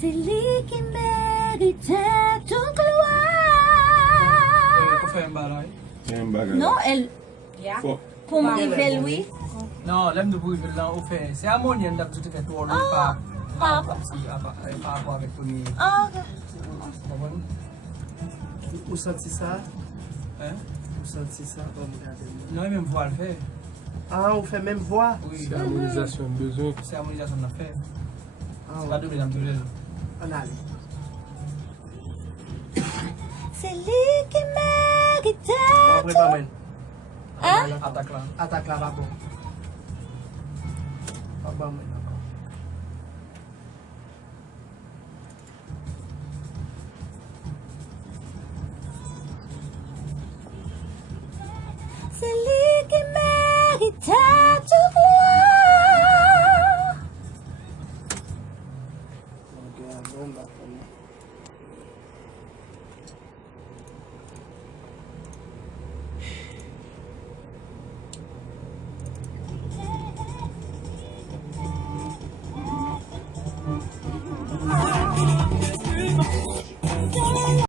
C'est lui qui méritait toute gloire. Ou fè yon balay? Yon bagay. Non, elle, Ya. Fo. pour m'arriver lui. Non, lem de pou yon lan ou fè. Se amonyen dap tout fè tou ou pa. Ah. Pa apwa avèk pouni. Ah, ok. Kompon? Ou senti ça? Hein? Ou senti ça? Bon, regardez. Non, yon mèm voal fè. Ah, on fait même voix? Oui, C'est harmonisation besoin. se harmonizasyon na fè. Ah, Se pa doble nan doble. on allait. C'est lui qui Bon, méritait. après, pas mal. Hein? Atak la. Attaque là, va bon. Pas bon, mais d'accord.